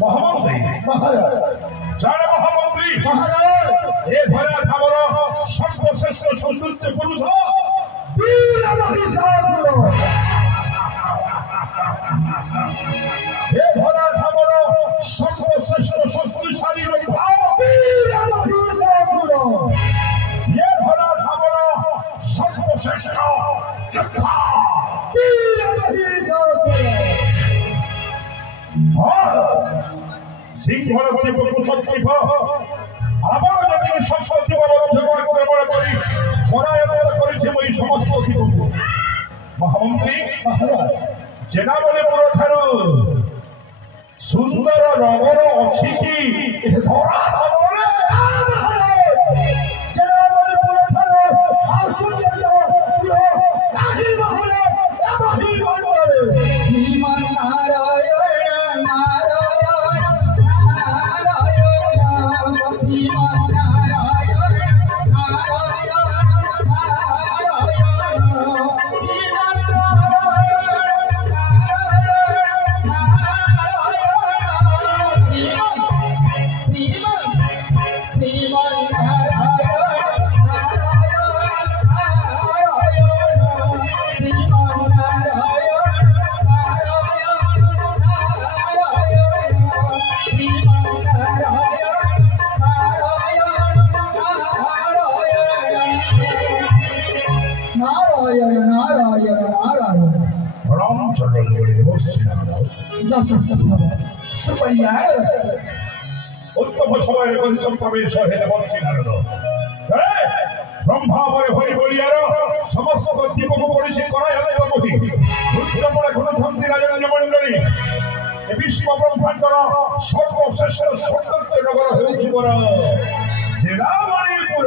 মহামন্ত্রী যারা মহামন্ত্রী এ ধরা ধামর সর্বশ্রেষ্ঠ সৌন্দর্য পুরুষ এ ধরা ধামর সর্বশ্রেষ্ঠ শক্তিশালী এ ধরা ধামর সর্বশ্রেষ্ঠ সিংহর কুশিভ আবার যদি সম্পত্তি মনে করি পরায়ণ করেছে ওই সমস্ত মহামন্ত্রী জেনাবলীপুর ঠার সুন্দর নগর অছি কি ধরা জেনাবলীপুর ঠার সুন্দর শ্রীমান নারায়ণ শ্রীমান নারায়ণ উত্তম সময়ের প্রবেশ হয়ে বলছি নারদ ব্রহ্মা পরে হরি বলিয়ার সমস্ত দীপক করেছে করাই হলে বহি রুদ্রপরে ঘনছন্দি রাজন্য মণ্ডলী বিশ্ব ব্রহ্মাণ্ডর সর্বশ্রেষ্ঠ সৌন্দর্য নগর হয়েছে বড় জেনাবলীপুর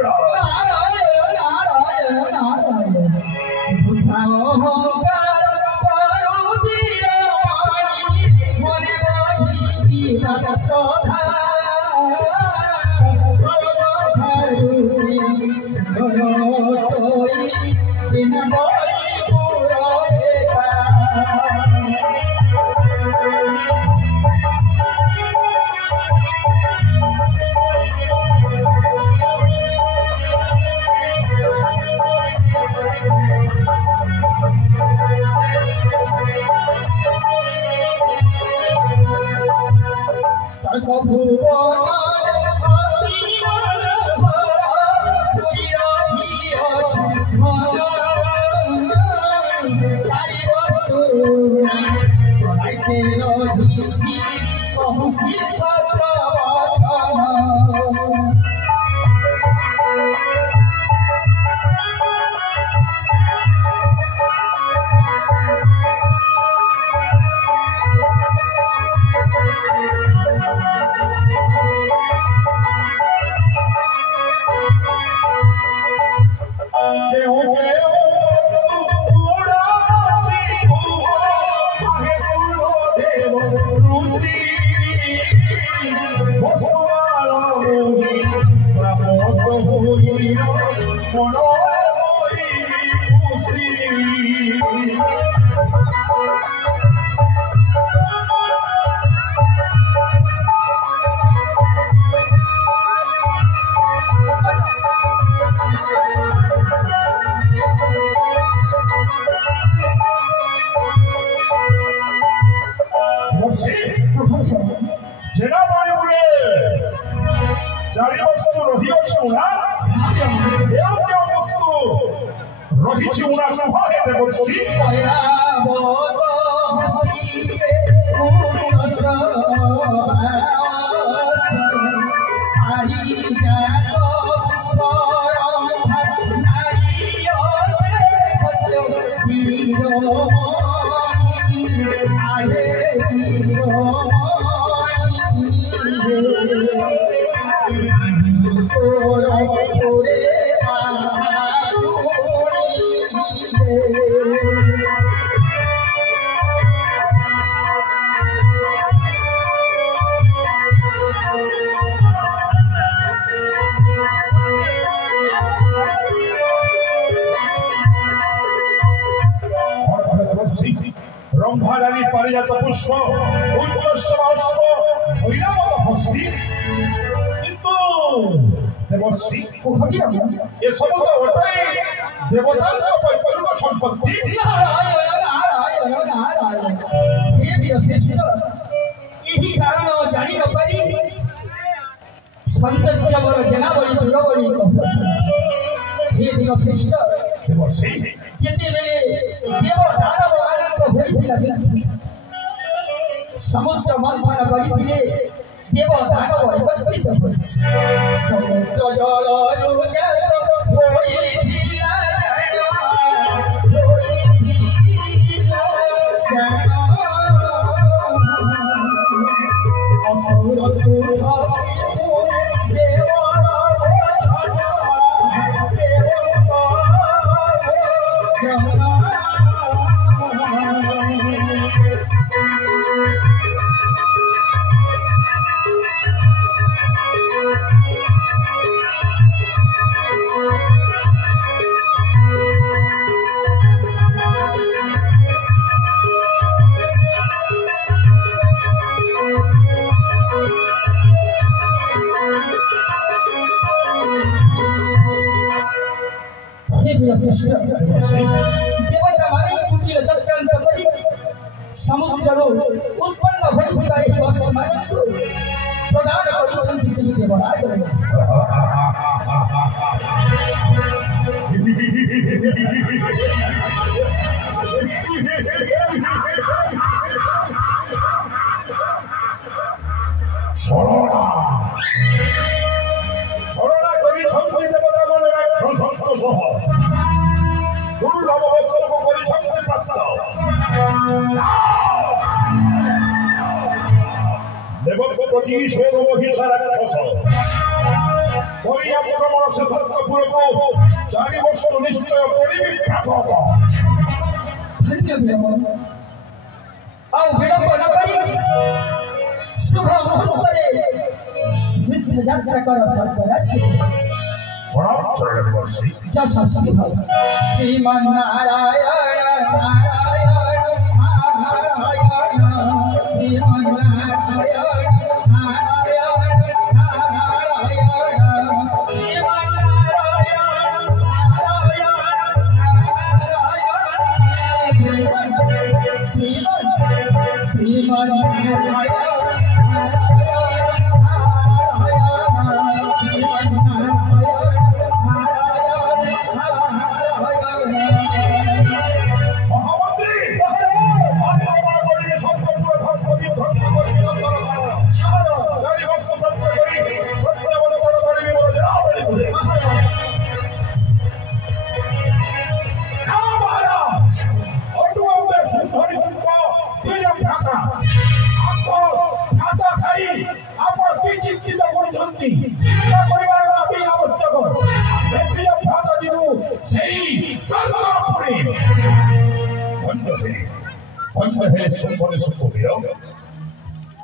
रानी पारिजात पुष्प उच्चस्व अश्व ऐरावत हस्ती किंतु देवर्षि ये सब तो हटाई देवता वैपरीक संपत्ति यही कारण जानी न पारी सौंदर्यवर जनावली पुरवली हे दिव श्रेष्ठ देवर्षि जेते बेले देव दानव मानक होइथिला व्यक्ति समुद्र मंथन करिथिले देव दानव एकत्रित होई समुद्र जल रुजत होइथिला देवता माने कुटिल चक्रांत करी समुद्र उत्पन्न होइथिबा एही वस्तु मानकु प्रदान करिसंति सेही देवराज ছড়না করিছন্তি দেবতা মানে রাক্ষস সহ দুর্লভ বৎসর্গ করিছন্তি প্রাপ্ত দেবপ্রতি ষোল মহিষা রাক্ষস পরিআক্রমণ শেষত্বপূর্বক 4 বর্ষ নিশ্চয় করিবি ব্যাপক ଆଉ ବିଳମ୍ବ ନ କରି ଶୁଭ ମୁହୂର୍ତ୍ତରେ ଯୁଦ୍ଧ ଯାତ୍ରା କର ସ୍ୱର୍ଗରାଜ୍ୟ ଯଶସ୍ୱୀ ଭବ ଶ୍ରୀମନ୍ନାରାୟଣ ନାରାୟଣ ନାରାୟଣ ଶ୍ରୀମନ୍ନାରାୟଣ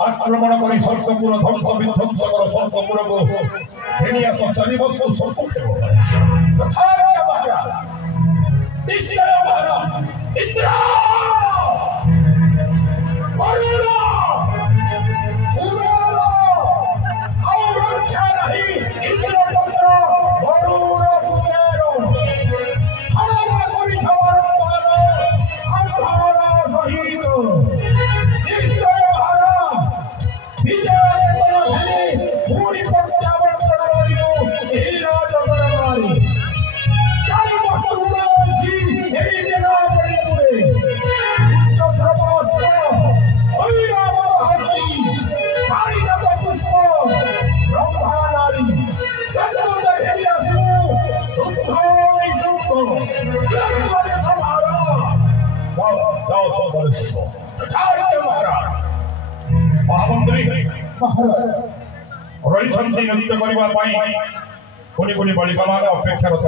आक्रमण करी स्वर्गपुर ध्वंस विध्वंस कर स्वर्गपुर को हेनियास 4 वर्ष स्वर्गपुर महाराज निश्चय महाराज इंद्र महामंत्री रही नृत्य करने कोनी बालिका मान अपेक्षारत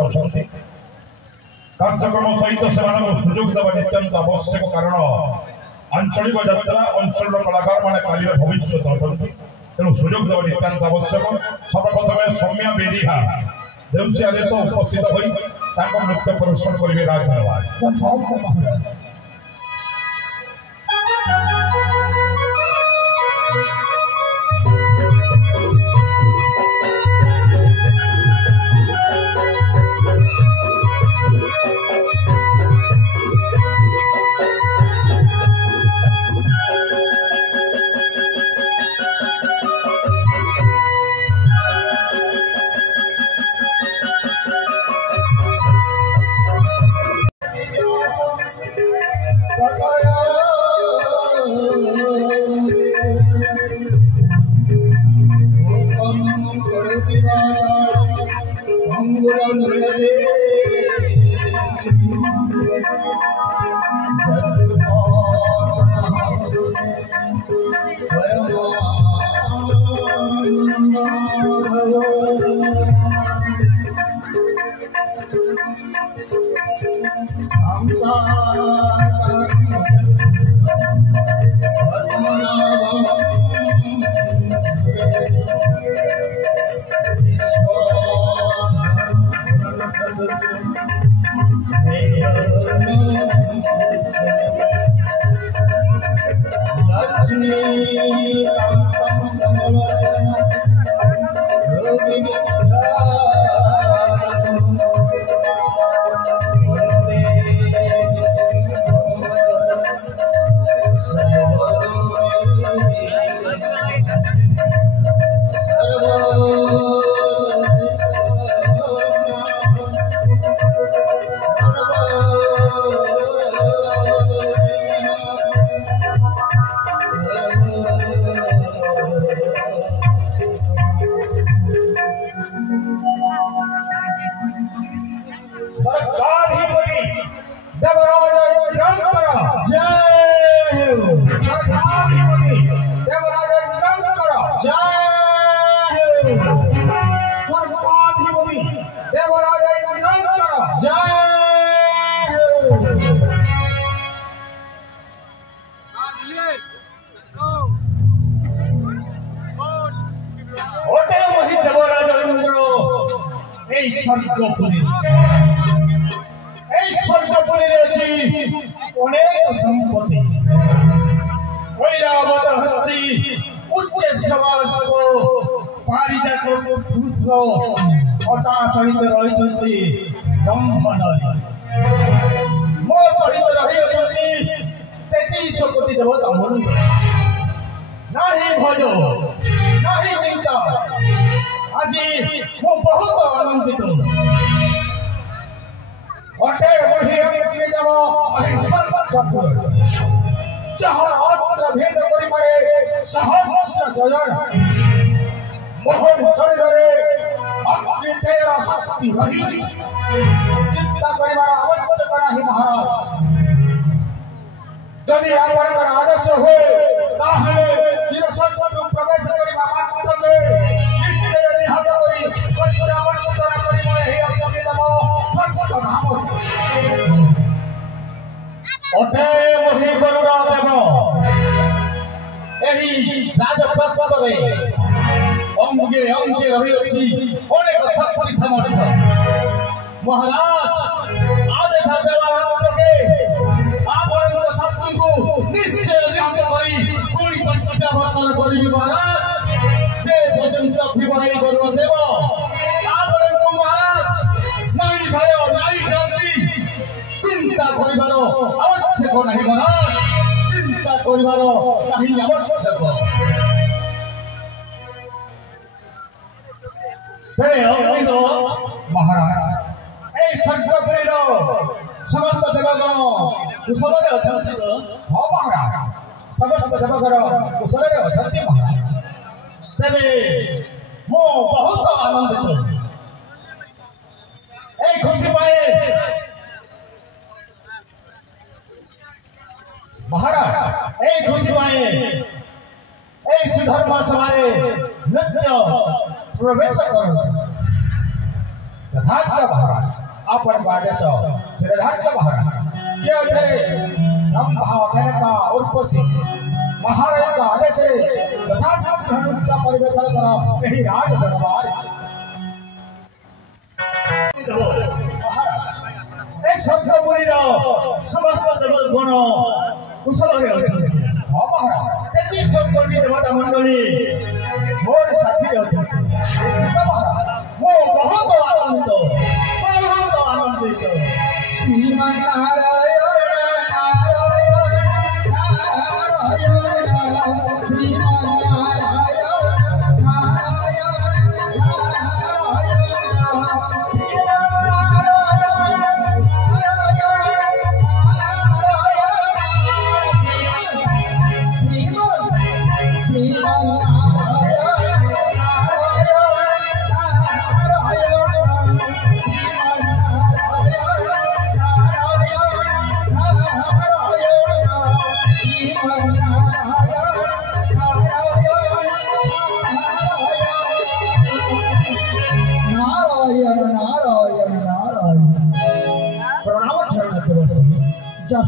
अच्छा कार्यक्रम सहित से सुजोग देवा नितांत आवश्यक कारण आंचलिक यात्रा अंचल कलाकार मैंने काली भविष्य अटंती तेणु सुजोग देवा नितांत आवश्यक सर्वप्रथम सौम्या बेरिहा देवसी आदेश उपस्थित होई नृत्य प्रदर्शन करेंगे राज धन्यवाद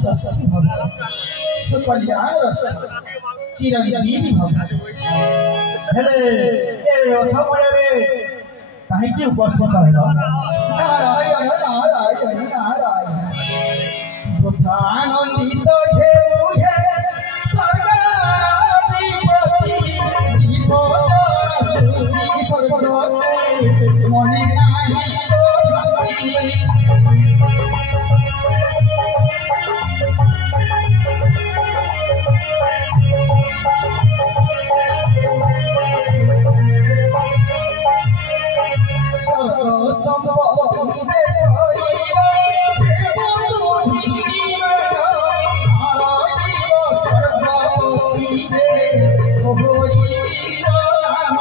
शशि भव सुकल्याण रस चिरंजीवी भव। हेले ए समय रे काहे की उपस्थित है नारायण नारायण नारायण बुद्धानंदित हे मुहे स्वर्गाधिपति जीवन सुचि स्वर्ग मने नाही तो भक्ति। संपत्ति दे सोईवा देव तुझी जीवन आजीव सर्वपति दे होई राम।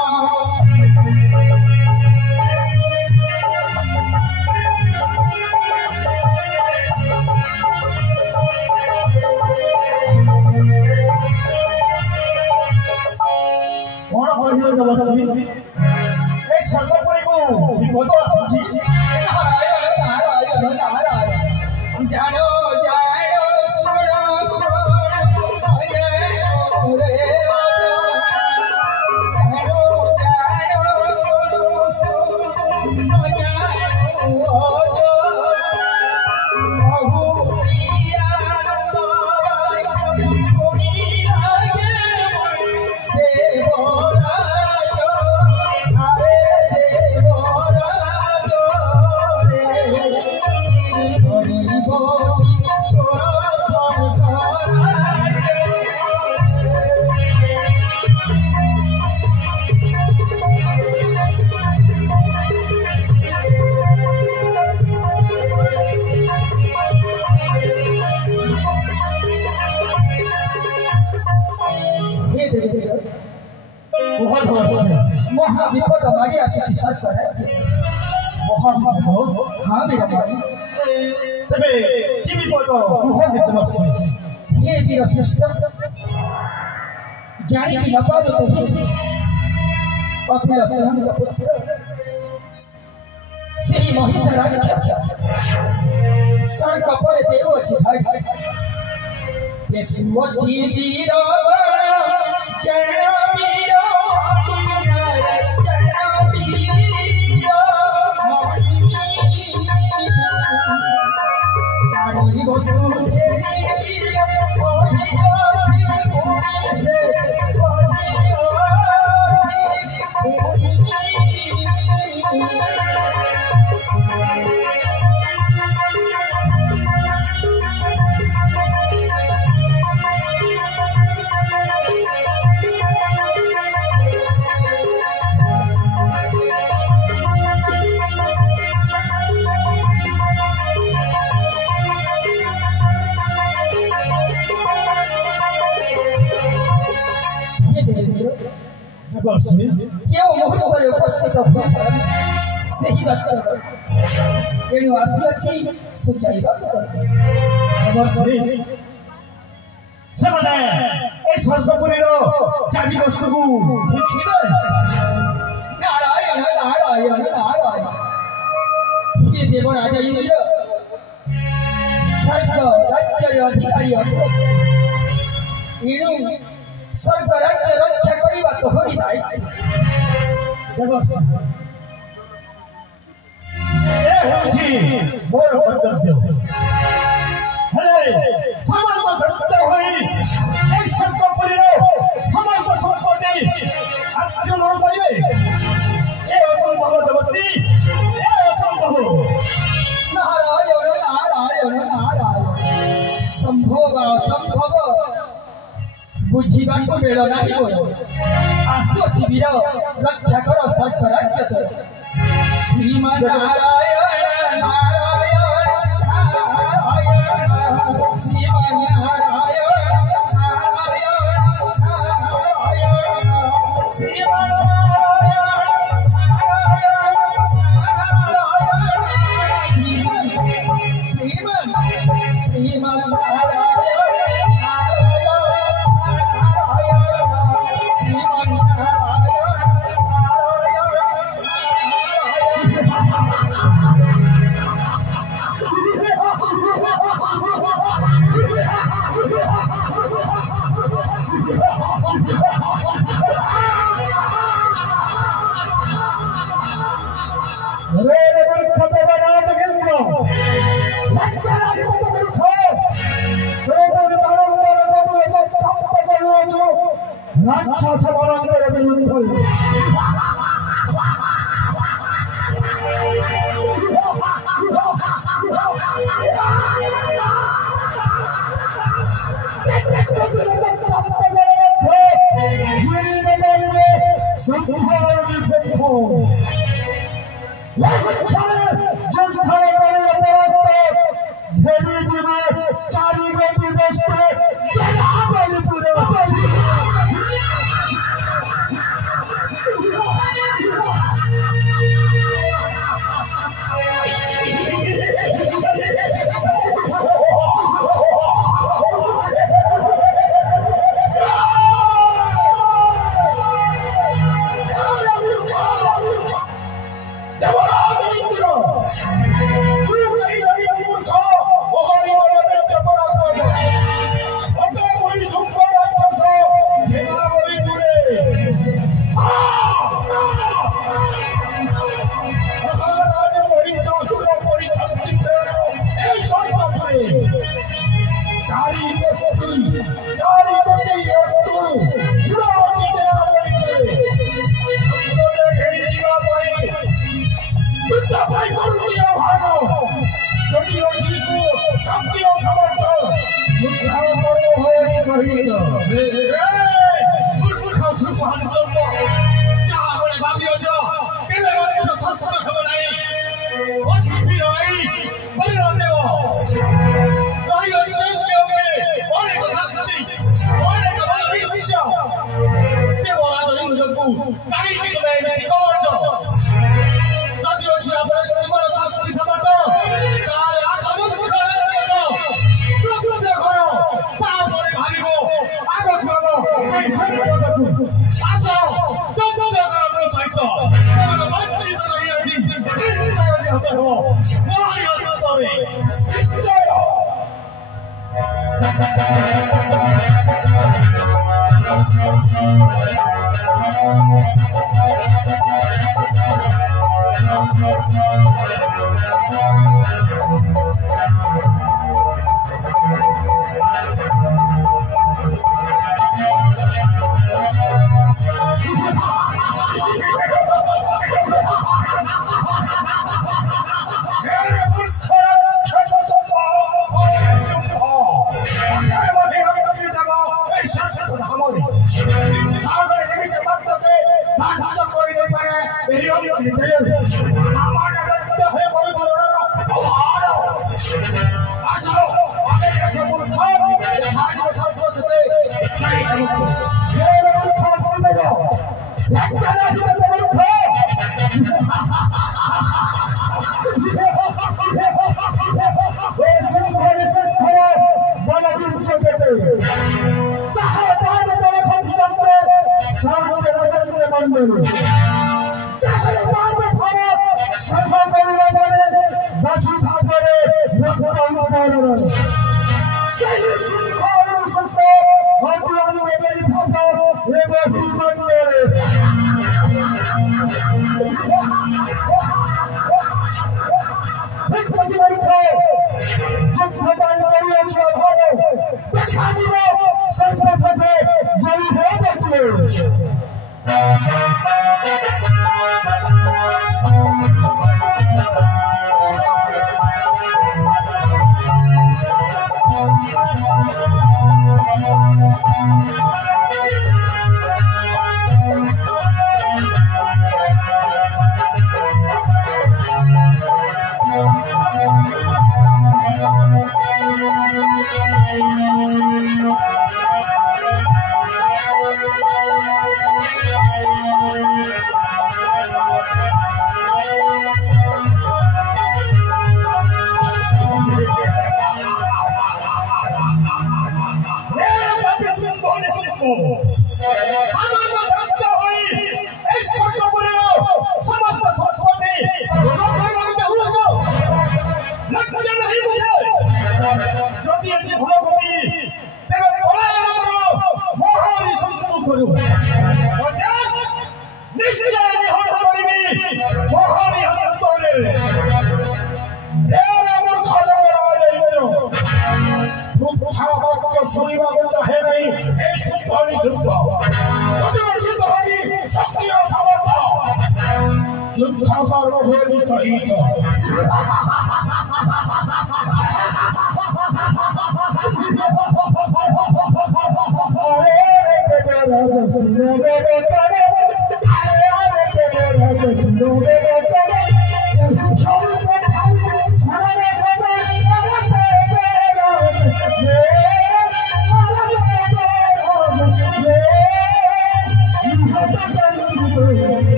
कौन कहियो जलसी ए सर्वपुरी को विपद आसी नारायण नारायण नारायण जानो जानो सुनो सुनो जानो रे जानो जानो सुनो सुनो जानो बहु प्रिया सुनी लागे देवराज हरे देवराज हरि बोल तोरा संसार। हे देव बहुत वर्ष महाविपद मारी आछि सरकार बहुत हाँ मेरा भाई तबे की विपद बहुत वर्ष हे वीर श्रेष्ठ जानी कि नपाद तो ही कपिल सहंत पुत्र ସେହି ମହିଷ ରାକ୍ଷସ ସର୍କ ପରେ ଦେଉଅଛି ଭାଇ ବେଶୁଅଛି ବୀର ଚରଣ ବୀର ଚରଣ ବୀର ଜାଣି ବସୁ केव मुहूर्त्तरे उपस्थित ସେହି ଦତ୍ତ ଏଣୁ ଆସିଅଛି ସୁଚାଇବାକୁ ସେମାନେ ଏ ସ୍ୱର୍ଗପୁରୀର ଚାରି ବସ୍ତୁକୁ ଦେଖିଯିବେ। ନାରାୟଣ ନାରାୟଣ ନାରାୟଣ ହେ ଦେବରାଜ ଇନ୍ଦ୍ର ସ୍ୱର୍ଗ ରାଜ୍ୟରେ ଅଧିକାରୀ ଅଟୁ ଏଣୁ ସ୍ୱର୍ଗ ରାଜ୍ୟ ରକ୍ଷା କରିବା ତୋହରି ଦାୟିତ୍ୱ। ଏ ହେଉଛି ମୋର କର୍ତ୍ତବ୍ୟ। ହେଲେ ସାମାନ୍ୟ ଦତ୍ତ ହୋଇ ଏ ସ୍ୱର୍ଗପୁରୀର ସମସ୍ତ ସମ୍ପତ୍ତି ଆକ୍ରମଣ କରିବେ ଏ ଅସମ୍ଭବ ଦେବଶ୍ରୀ, ଏ ଅସମ୍ଭବ। ନାରାୟଣ ନାରାୟଣ ନାରାୟଣ ସମ୍ଭବ ଅସମ୍ଭବ ବୁଝିବାକୁ ବେଳ ନାହିଁ ଆସୁଅଛି ବୀର ରକ୍ଷା କର ସ୍ୱର୍ଗ ରାଜ୍ୟ ଶ୍ରୀମନ୍ ନାରାୟଣ ନାରାୟଣ ନାରାୟଣ ଶ୍ରୀମନ୍ ନାରାୟଣ ନାରାୟଣ ନାରାୟଣ ଶ୍ରୀମନ୍ श्रीमन् Hey! রাক্ষস বরঙ্গের বিরুদ্ধে ଶୁଣିବାକୁ चाहे नहीं ए शुभनी शुभ যদি অর্জিত হই শক্তি ও সামর্থ্য যুদ্ধ করব হরি সহিত আরে রে রাজা সুনো বেবে চলে আরে রে রাজা সুনো বেবে চলে সব খাই সারা সদা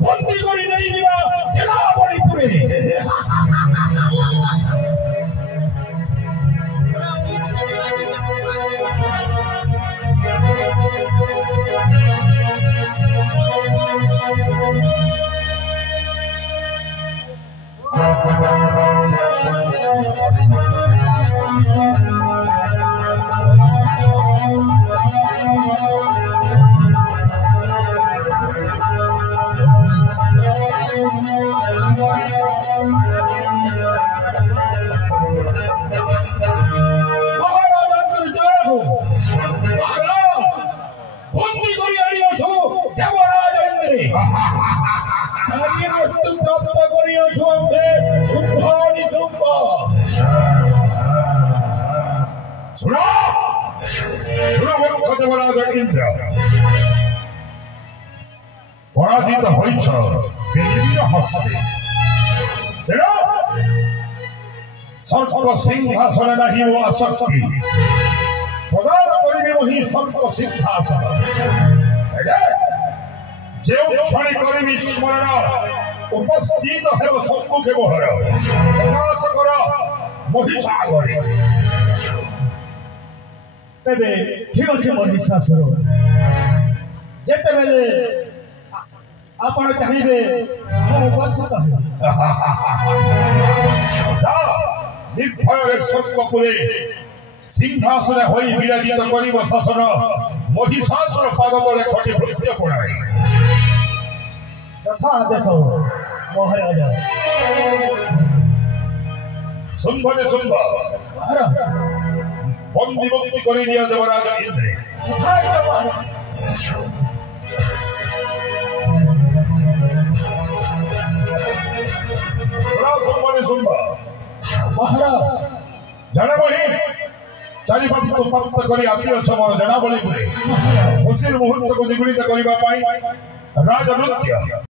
বন্দি করে নেই দিবা সেনাপতিপুরে পরাজিত হইছ পৃথিবীর হস্তে স্বর্গ সিংহাসনে নাহিব আসক্তি প্রদান করিবে মহি স্বর্গ সিংহাসন যে ক্ষণে করিবি স্মরণ উপস্থিত হেব সম্মুখে মোহর প্রকাশ কর মহিষাগরে তেবে ঠিক আছে মহিষাসুর যেତେବେଳେ ଆପଣ ଚାହିଁବେ ମୁଁ ଉପସ୍ଥିତ ହେବି ନିର୍ଭୟରେ ସ୍ୱର୍ଗପୁରେ ସିଂହାସନ ହୋଇ ବିରାଜିତ କରିବ ଶାସନ ମହିଷାସୁର ପାଦ ତଳେ ଖଟି ଭୃତ୍ୟ ପଣାଇ ଯଥା ଆଦେଶ ମହାରାଜ ଶୁମ୍ଭରେ ଶୁମ୍ଭ ବନ୍ଦୀ ମୁକ୍ତି କରି ଦିଅ ଦେବରାଜ ଇନ୍ଦ୍ରେ ଜଣାବଳି ଚାରିପାଖ ପ୍ରାପ୍ତ କରି ଆସିଅଛ ମୋର ଜଣାବଳି ଖୁସିର ମୁହୂର୍ତ୍ତକୁ ଦ୍ୱିଗୁଣିତ କରିବା ପାଇଁ ରାଜନୃତ୍ୟ